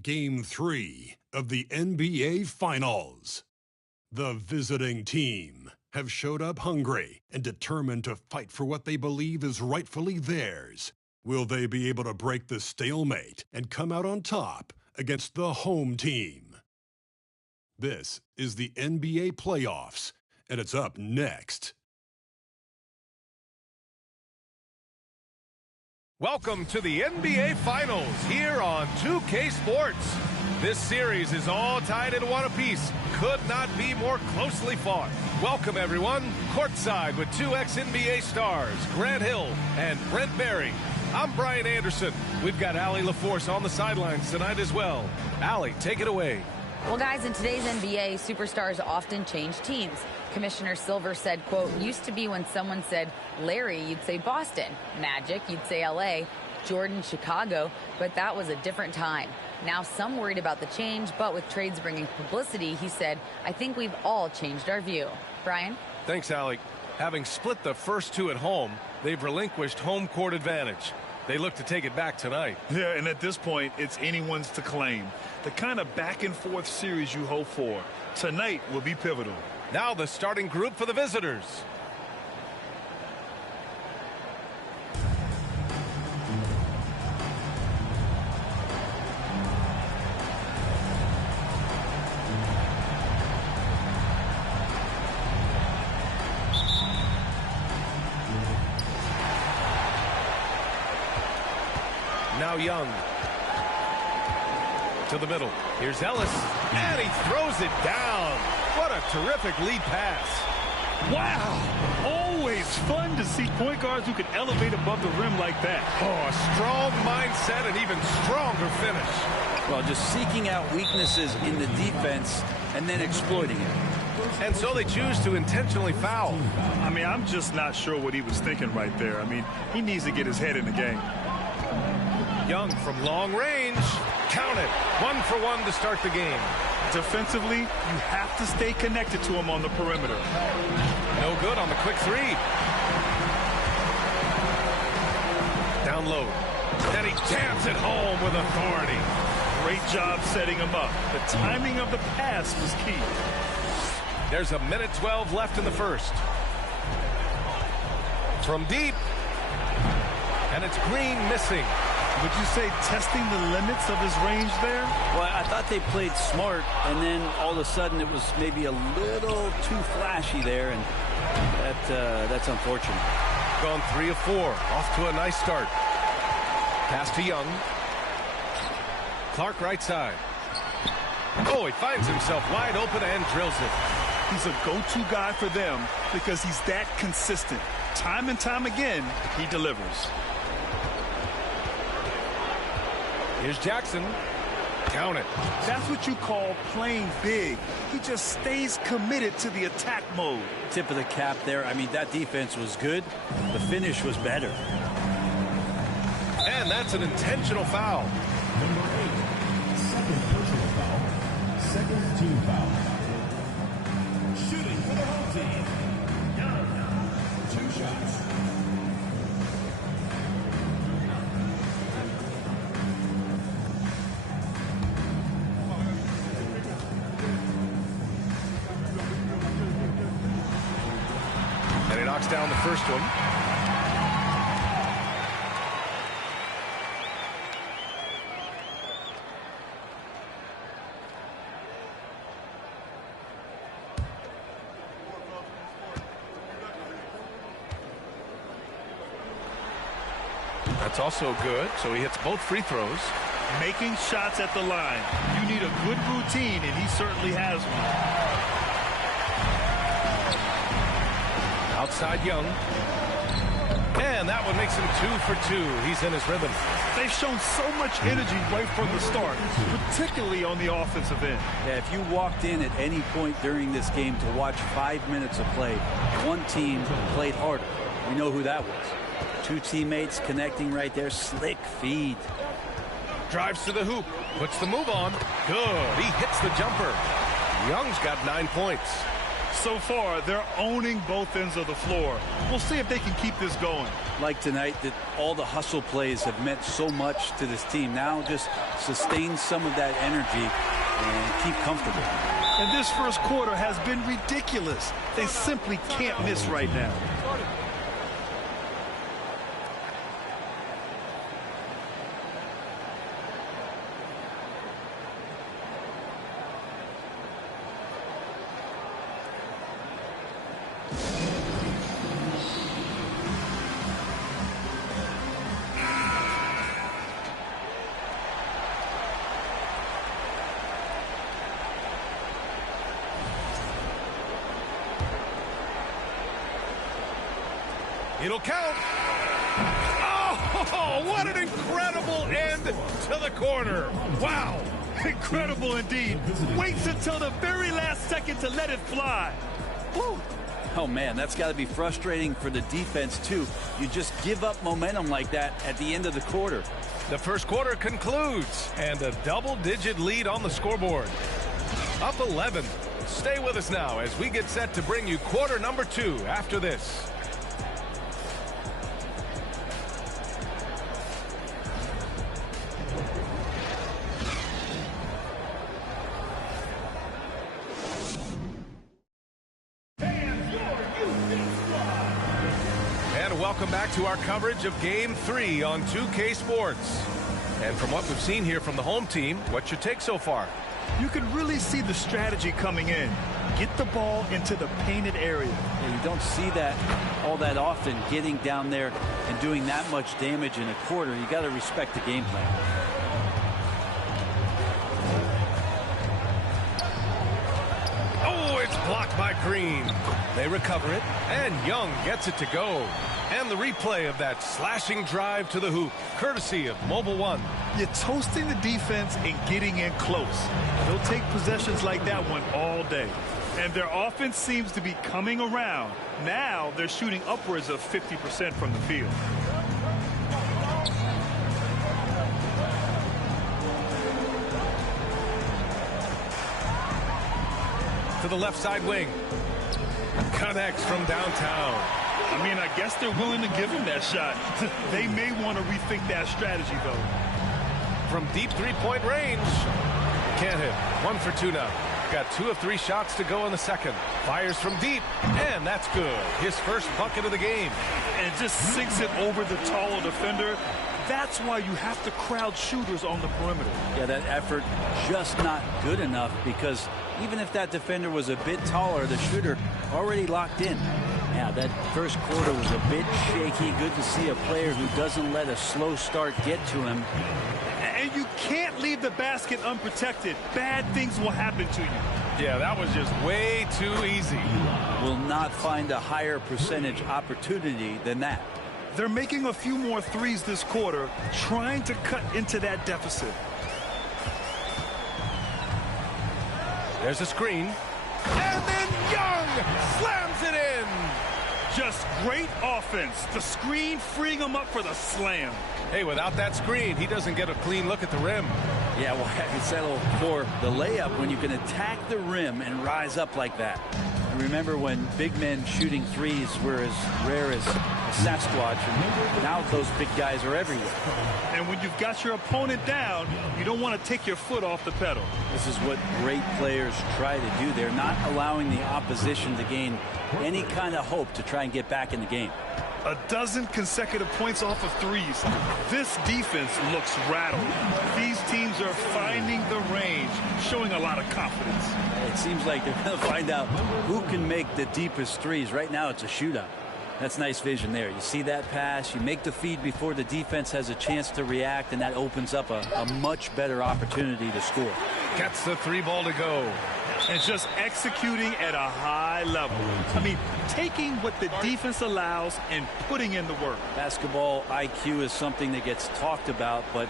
Game 3 of the NBA Finals. The visiting team have showed up hungry and determined to fight for what they believe is rightfully theirs. Will they be able to break the stalemate and come out on top against the home team? This is the NBA playoffs, and it's up next. Welcome to the NBA Finals here on 2K Sports. This series is all tied in one apiece. Could not be more closely fought. Welcome, everyone. Courtside with two ex-NBA stars, Grant Hill and Brent Berry. I'm Brian Anderson. We've got Allie LaForce on the sidelines tonight as well. Allie, take it away. Well, guys, in today's NBA, superstars often change teams. Commissioner Silver said, quote, used to be when someone said Larry, you'd say Boston. Magic, you'd say LA. Jordan, Chicago. But that was a different time. Now some worried about the change, but with trades bringing publicity, he said, I think we've all changed our view. Brian? Thanks, Allie. Having split the first two at home, they've relinquished home court advantage. They look to take it back tonight. Yeah, and at this point, it's anyone's to claim. The kind of back-and-forth series you hope for. Tonight will be pivotal. Now the starting group for the visitors. Now Young to the middle. Here's Ellis, and he throws it down. What a terrific lead pass. Wow! Always fun to see point guards who can elevate above the rim like that. Oh, a strong mindset and even stronger finish. Well, just seeking out weaknesses in the defense and then exploiting it. And so they choose to intentionally foul. I mean, I'm just not sure what he was thinking right there. I mean, he needs to get his head in the game. Young from long range. Count it. 1 for 1 to start the game. Defensively, you have to stay connected to him on the perimeter. No good on the quick three. Down low. And he jams it home with authority. Great job setting him up. The timing of the pass was key. There's a minute 12 left in the first. From deep. And it's Green missing. Would you say testing the limits of his range there? Well, I thought they played smart, and then all of a sudden it was maybe a little too flashy there, and that's unfortunate. Gone 3 of 4. Off to a nice start. Pass to Young. Clark right side. Oh, he finds himself wide open and drills it. He's a go-to guy for them because he's that consistent. Time and time again, he delivers. Here's Jackson. Count it. That's what you call playing big. He just stays committed to the attack mode. Tip of the cap there. I mean, that defense was good. The finish was better. And that's an intentional foul. Number 8, second personal foul. Second team foul. Shooting for the home team. Young. 2 shots. And he knocks down the first one. That's also good, so he hits both free throws. Making shots at the line. You need a good routine, and he certainly has one. Outside Young. And that one makes him 2 for 2. He's in his rhythm. They've shown so much energy right from the start, particularly on the offensive end. Yeah, if you walked in at any point during this game to watch 5 minutes of play, one team played harder. We know who that was. 2 teammates connecting right there. Slick feed. Drives to the hoop. Puts the move on. Good. He hits the jumper. Young's got 9 points. So far, they're owning both ends of the floor. We'll see if they can keep this going. Like tonight, that all the hustle plays have meant so much to this team. Now just sustain some of that energy and keep comfortable. And this first quarter has been ridiculous. They simply can't miss right now. It'll count. Oh, what an incredible end to the quarter. Wow, incredible indeed. Waits until the very last second to let it fly. Woo. Oh, man, that's got to be frustrating for the defense, too. You just give up momentum like that at the end of the quarter. The first quarter concludes, and a double-digit lead on the scoreboard. Up 11. Stay with us now as we get set to bring you quarter number 2 after this. Welcome back to our coverage of Game 3 on 2K Sports. And from what we've seen here from the home team, what's your take so far? You can really see the strategy coming in. Get the ball into the painted area. Yeah, you don't see that all that often, getting down there and doing that much damage in a quarter. You got to respect the game plan. Oh, it's blocked by Green. They recover it, and Young gets it to go. And the replay of that slashing drive to the hoop, courtesy of Mobile One. You're toasting the defense and getting in close. They'll take possessions like that one all day. And their offense seems to be coming around. Now they're shooting upwards of 50% from the field. To the left side wing. Connects from downtown. I mean, I guess they're willing to give him that shot. They may want to rethink that strategy, though. From deep three-point range. Can't hit. 1 for 2 now. Got 2 of 3 shots to go in the second. Fires from deep, and that's good. His first bucket of the game. And just sinks it over the taller defender. That's why you have to crowd shooters on the perimeter. Yeah, that effort just not good enough, because even if that defender was a bit taller, the shooter already locked in. Yeah, that first quarter was a bit shaky. Good to see a player who doesn't let a slow start get to him. And you can't leave the basket unprotected. Bad things will happen to you. Yeah, that was just way too easy. Will not find a higher percentage opportunity than that. They're making a few more threes this quarter, trying to cut into that deficit. There's a screen. And then Young slams it in. Just great offense. The screen freeing him up for the slam. Hey, without that screen, he doesn't get a clean look at the rim. Yeah, well, I can settle for the layup when you can attack the rim and rise up like that. I remember when big men shooting threes were as rare as a Sasquatch, and now those big guys are everywhere. And when you've got your opponent down, you don't want to take your foot off the pedal. This is what great players try to do. They're not allowing the opposition to gain any kind of hope to try and get back in the game. A dozen consecutive points off of threes. This defense looks rattled. These teams are finding the range, showing a lot of confidence. It seems like they're going to find out who can make the deepest threes. Right now, it's a shootout. That's nice vision there. You see that pass, you make the feed before the defense has a chance to react, and that opens up a much better opportunity to score. Gets the 3 ball to go. And just executing at a high level. I mean, taking what the defense allows and putting in the work. Basketball IQ is something that gets talked about, but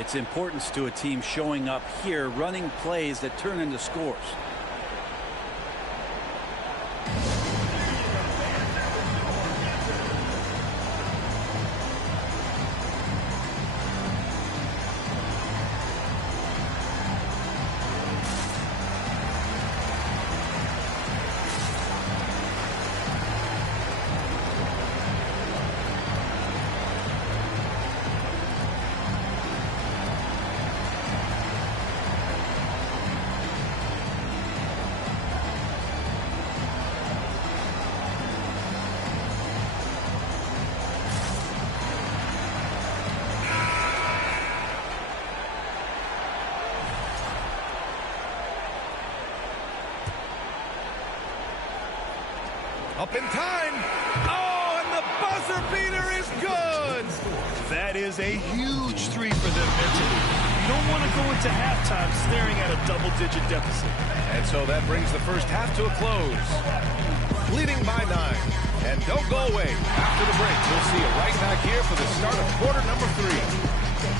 its importance to a team showing up here, running plays that turn into scores. Up in time. Oh, and the buzzer beater is good. That is a huge three for them mentally. You don't want to go into halftime staring at a double-digit deficit. And so that brings the first half to a close. Leading by 9. And don't go away. After the break, we'll see you right back here for the start of quarter number 3.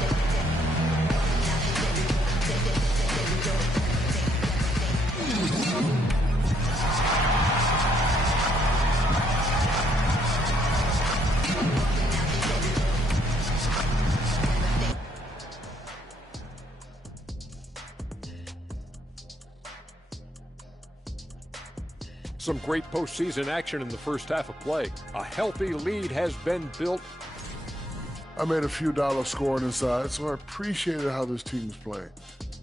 Some great postseason action in the first half of play. A healthy lead has been built. I made a few dollars scoring inside, so I appreciated how this team is playing.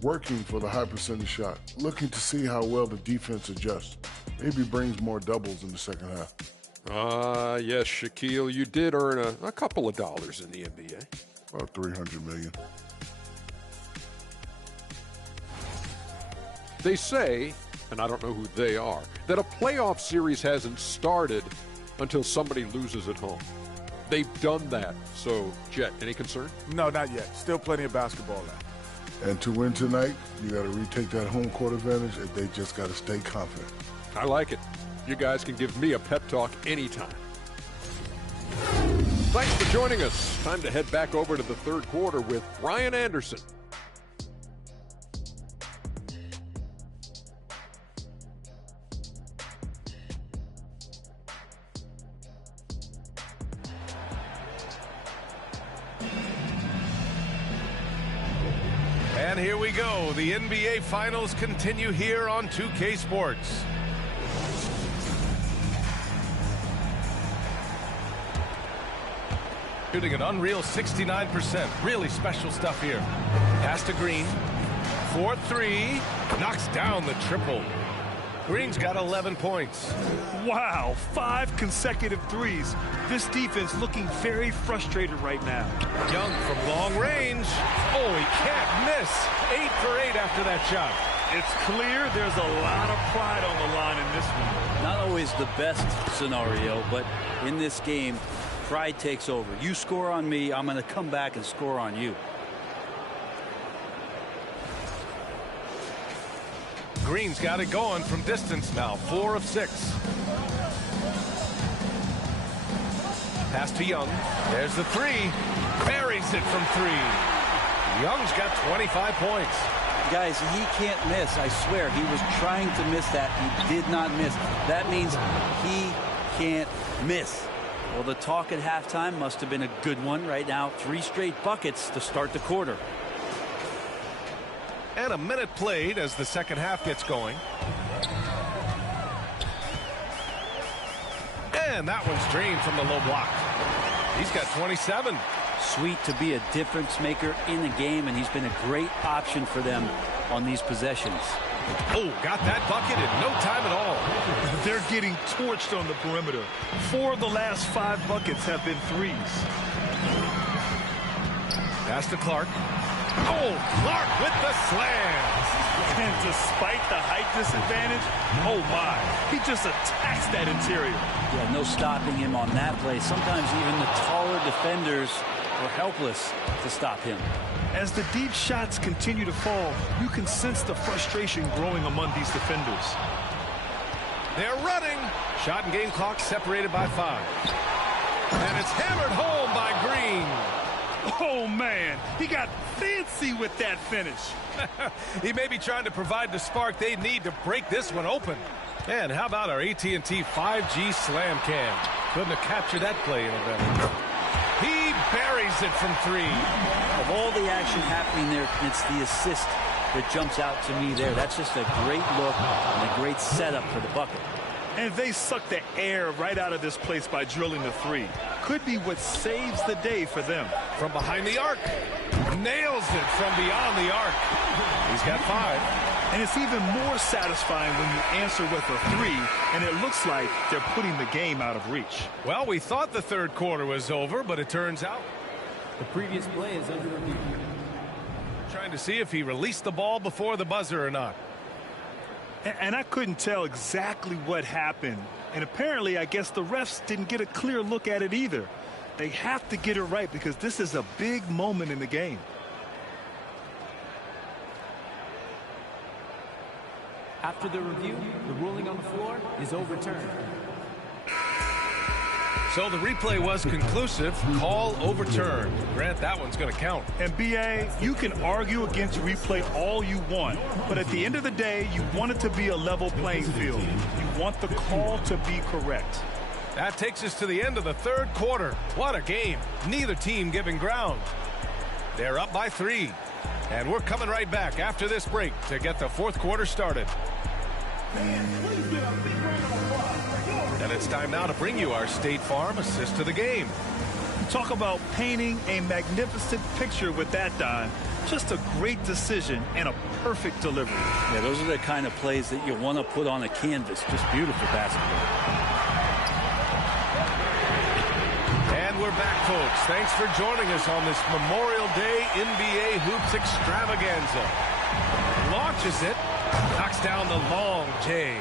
Working for the high percentage shot, looking to see how well the defense adjusts. Maybe brings more doubles in the second half. Yes, Shaquille, you did earn a couple of dollars in the NBA. About $300 million. They say, and I don't know who they are, that a playoff series hasn't started until somebody loses at home. They've done that. So, Jet, any concern? No, not yet. Still plenty of basketball left. And to win tonight, you got to retake that home court advantage, and they just got to stay confident. I like it. You guys can give me a pep talk anytime. Thanks for joining us. Time to head back over to the third quarter with Brian Anderson. And here we go. The NBA Finals continue here on 2K Sports. Shooting an unreal 69%. Really special stuff here. Pass to Green. 4-3. Knocks down the triple. Green's got 11 points. Wow, 5 consecutive threes. This defense looking very frustrated right now. Young from long range. Oh, he can't miss. 8 for 8 after that shot. It's clear there's a lot of pride on the line in this one. Not always the best scenario, but in this game, pride takes over. You score on me, I'm going to come back and score on you. Green's got it going from distance now. 4 of 6. Pass to Young. There's the 3. Buries it from 3. Young's got 25 points. Guys, he can't miss. I swear, he was trying to miss that. He did not miss. That means he can't miss. Well, the talk at halftime must have been a good one. Right now, 3 straight buckets to start the quarter. And a minute played as the second half gets going. And that one's drained from the low block. He's got 27. Sweet to be a difference maker in the game, and he's been a great option for them on these possessions. Oh, got that bucket in no time at all. They're getting torched on the perimeter. 4 of the last 5 buckets have been threes. Pass to Clark. Oh, Clark with the slam. And despite the height disadvantage, oh my, he just attacks that interior. Yeah, no stopping him on that play. Sometimes even the taller defenders were helpless to stop him. As the deep shots continue to fall, you can sense the frustration growing among these defenders. They're running. Shot and game clock separated by 5. And it's hammered home by Green. Oh, man, he got fancy with that finish. He may be trying to provide the spark they need to break this one open. And how about our AT&T 5G slam cam? Couldn't have captured that play any better. He buries it from 3. Of all the action happening there, it's the assist that jumps out to me there. That's just a great look and a great setup for the bucket. And they suck the air right out of this place by drilling the 3. Could be what saves the day for them. From behind the arc. Nails it from beyond the arc. He's got 5. And it's even more satisfying when you answer with a 3, and it looks like they're putting the game out of reach. Well, we thought the third quarter was over, but it turns out The previous play is under review. trying to see if he released the ball before the buzzer or not. And I couldn't tell exactly what happened And apparently, I guess the refs didn't get a clear look at it either. They have to get it right because this is a big moment in the game. After the review, the ruling on the floor is overturned. So the replay was conclusive. Call overturned. Grant, that one's going to count. And BA, you can argue against replay all you want, but at the end of the day, you want it to be a level playing field. You want the call to be correct. That takes us to the end of the third quarter. What a game. Neither team giving ground. They're up by 3. And we're coming right back after this break to get the fourth quarter started. And it's time now to bring you our State Farm assist to the game. Talk about painting a magnificent picture with that, Don. Just a great decision and a perfect delivery. Yeah, those are the kind of plays that you want to put on a canvas. Just beautiful basketball. And we're back, folks. Thanks for joining us on this Memorial Day NBA Hoops extravaganza. Launches it. Knocks down the long J.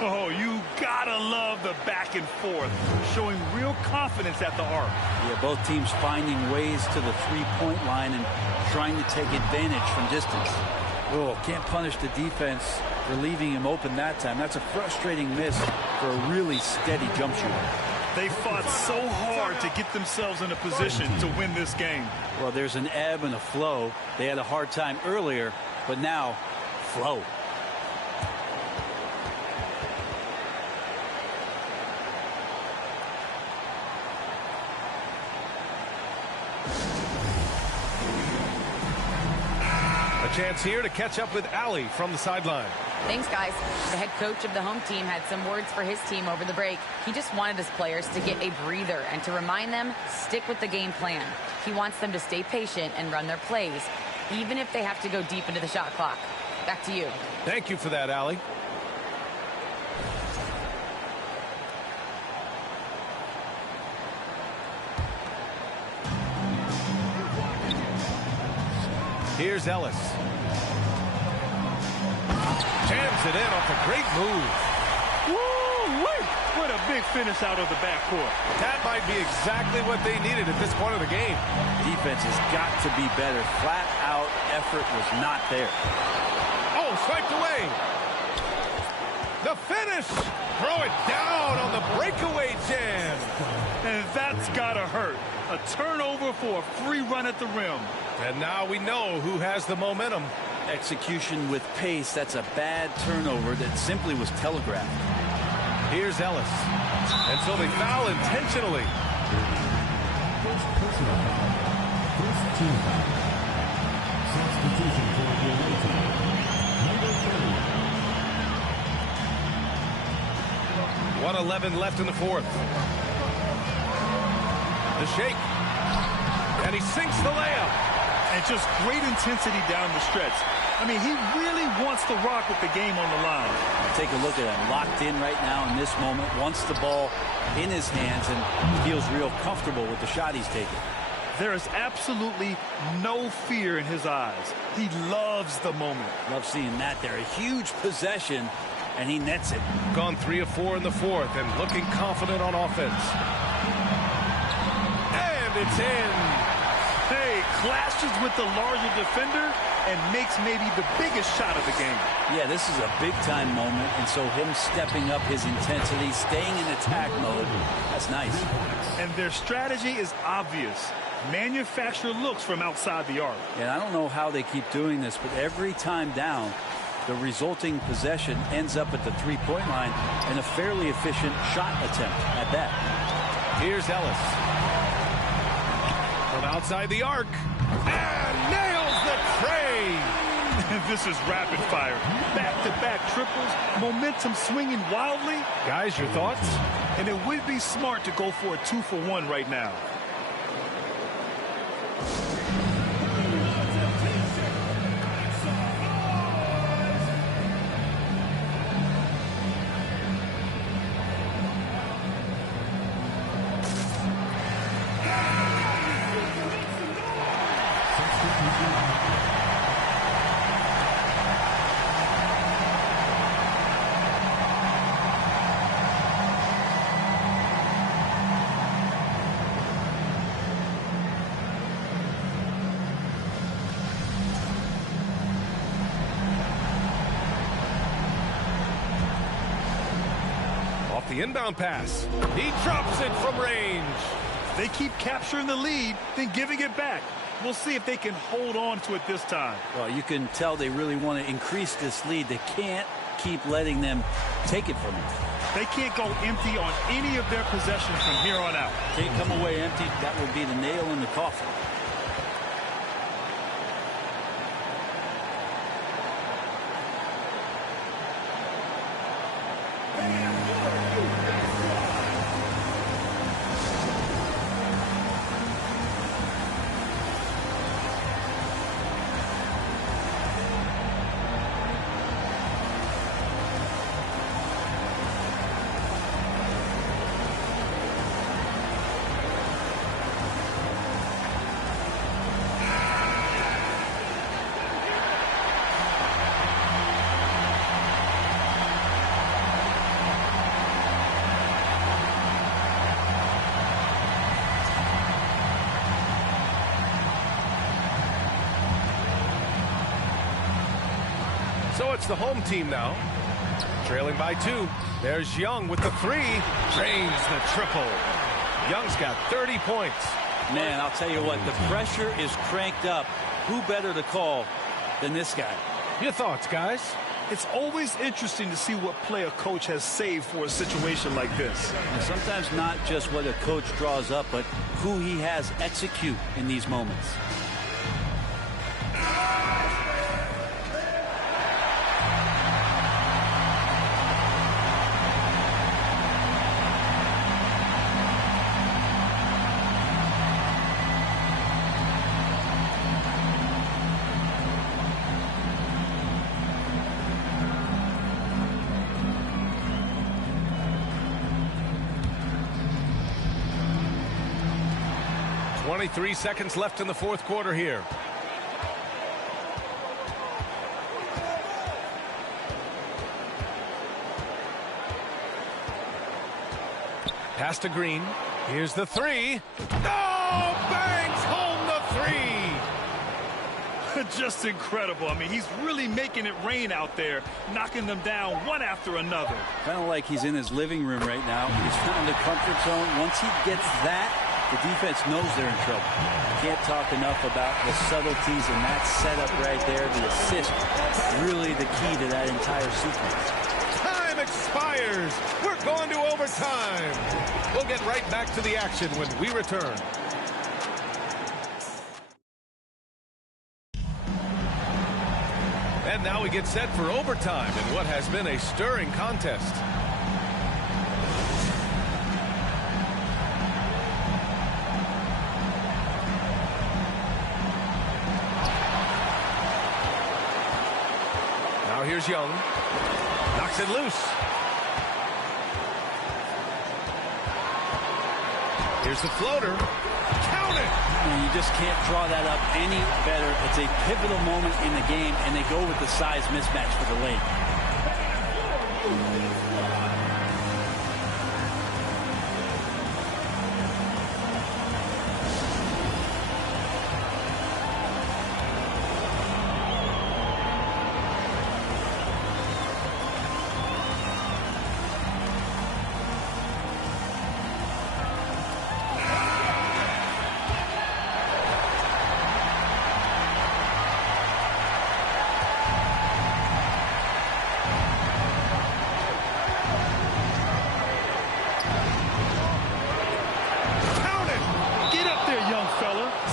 Oh, you gotta love the back and forth, showing real confidence at the arc. Yeah, both teams finding ways to the three-point line and trying to take advantage from distance. Oh, can't punish the defense for leaving him open that time. That's a frustrating miss for a really steady jump shooter. They fought so hard to get themselves in a position to win this game. Well, there's an ebb and a flow. They had a hard time earlier, but now, flow. A chance here to catch up with Allie from the sideline. Thanks, guys. The head coach of the home team had some words for his team over the break. He just wanted his players to get a breather and to remind them, stick with the game plan. He wants them to stay patient and run their plays, even if they have to go deep into the shot clock. Back to you. Thank you for that, Allie. Here's Ellis. Jams it in off a great move. Woo-wee! What a big finish out of the backcourt. That might be exactly what they needed at this point of the game. Defense has got to be better. Flat out effort was not there. Oh, swiped away. The finish. Throw it down on the breakaway jam. And that's gotta hurt. A turnover for a free run at the rim. And now we know who has the momentum. Execution with pace. That's a bad turnover that simply was telegraphed. Here's Ellis. And so they foul intentionally. First personal foul. First team foul. Substitution for the away team. Number 30. 1:11 left in the fourth. The shake. And he sinks the layup. And just great intensity down the stretch. I mean, he really wants to rock with the game on the line. Take a look at him. Locked in right now in this moment. Wants the ball in his hands and feels real comfortable with the shot he's taking. There is absolutely no fear in his eyes. He loves the moment. Love seeing that there. A huge possession, and he nets it. Gone 3 of 4 in the fourth and looking confident on offense. And it's in. Hey, clashes with the larger defender and makes maybe the biggest shot of the game. Yeah, this is a big-time moment, and so him stepping up his intensity, staying in attack mode, that's nice. And their strategy is obvious. Manufacture looks from outside the arc. And I don't know how they keep doing this, but every time down, the resulting possession ends up at the three-point line and a fairly efficient shot attempt at that. Here's Ellis. From outside the arc. And nails the tray. This is rapid fire. Back-to-back triples. Momentum swinging wildly. Guys, your thoughts? And it would be smart to go for a 2-for-1 right now. the inbound pass. He drops it from range. They keep capturing the lead, then giving it back. We'll see if they can hold on to it this time. Well, you can tell they really want to increase this lead. They can't keep letting them take it from them. They can't go empty on any of their possessions from here on out. Can't come away empty. That would be the nail in the coffin. So it's the home team now. Trailing by 2. There's Young with the 3. Drains the triple. Young's got 30 points. Man, I'll tell you what, the pressure is cranked up. Who better to call than this guy? Your thoughts, guys? It's always interesting to see what play a coach has saved for a situation like this. And sometimes not just what a coach draws up, but who he has execute in these moments. Three seconds left in the fourth quarter here. Pass to Green. Here's the 3. Oh, bangs home the 3. Just incredible. I mean, he's really making it rain out there, knocking them down one after another. Kind of like he's in his living room right now. He's found the comfort zone. Once he gets that, the defense knows they're in trouble. Can't talk enough about the subtleties in that setup right there. The assist, really the key to that entire sequence. Time expires. We're going to overtime. We'll get right back to the action when we return. And now we get set for overtime in what has been a stirring contest. Now here's Young. Knocks it loose. Here's the floater. Count it! And you just can't draw that up any better. It's a pivotal moment in the game, and they go with the size mismatch for the lane.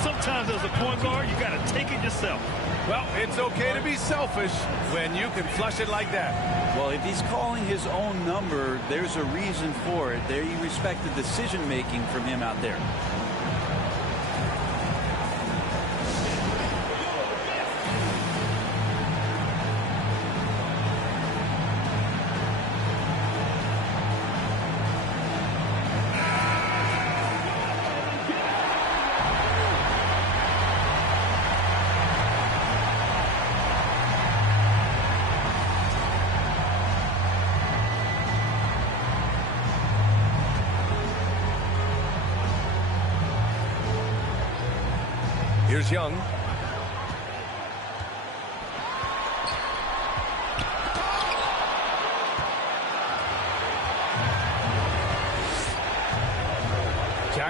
Sometimes as a point guard, you got to take it yourself. Well, it's okay to be selfish when you can flush it like that. Well, if he's calling his own number, there's a reason for it. There you respect the decision-making from him out there. Here's Young.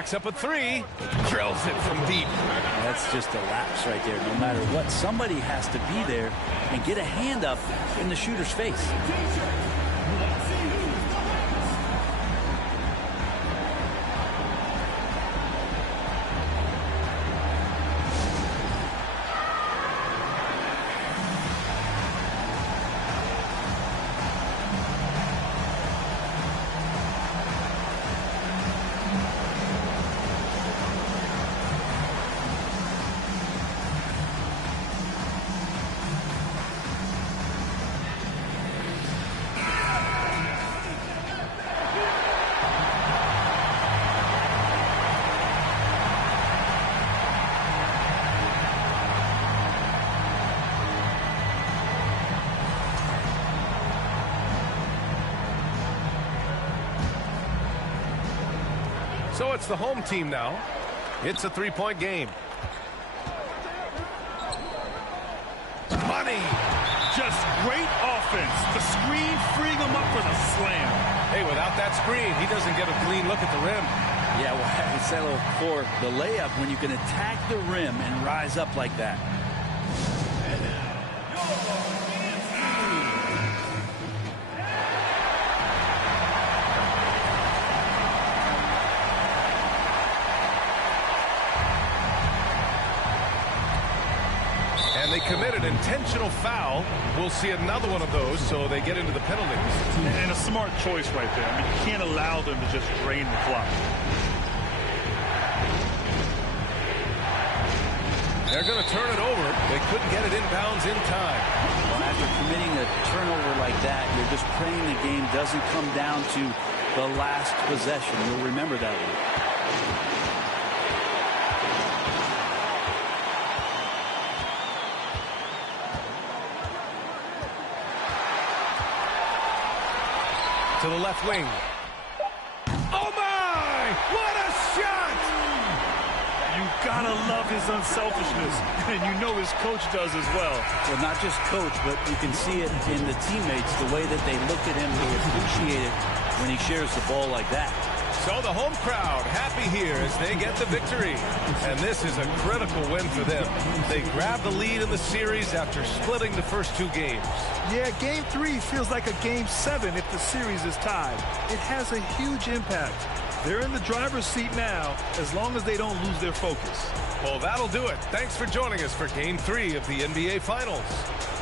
Makes up a three. Drills it from deep. That's just a lapse right there. No matter what, somebody has to be there and get a hand up in the shooter's face. So it's the home team now. It's a three-point game. Money. Just great offense. The screen freeing him up for the slam. Hey, without that screen, he doesn't get a clean look at the rim. Yeah, well, having settled for the layup when you can attack the rim and rise up like that. And they commit an intentional foul. We'll see another one of those, so they get into the penalties. And a smart choice right there. I mean, you can't allow them to just drain the clock. They're going to turn it over. They couldn't get it inbounds in time. Well, after committing a turnover like that, you're just praying the game doesn't come down to the last possession. You'll remember that one. To the left wing. Oh my! What a shot! You gotta love his unselfishness, and you know his coach does as well. Well, not just coach, but you can see it in the teammates, the way that they look at him, they appreciate it when he shares the ball like that. So the home crowd happy here as they get the victory. And this is a critical win for them. They grab the lead in the series after splitting the first two games. Yeah, Game 3 feels like a Game 7 if the series is tied. It has a huge impact. They're in the driver's seat now as long as they don't lose their focus. Well, that'll do it. Thanks for joining us for Game 3 of the NBA Finals.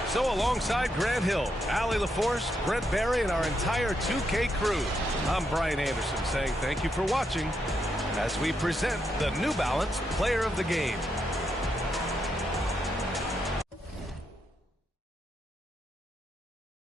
So alongside Grant Hill, Allie LaForce, Brent Barry, and our entire 2K crew, I'm Brian Anderson saying thank you for watching as we present the New Balance Player of the Game.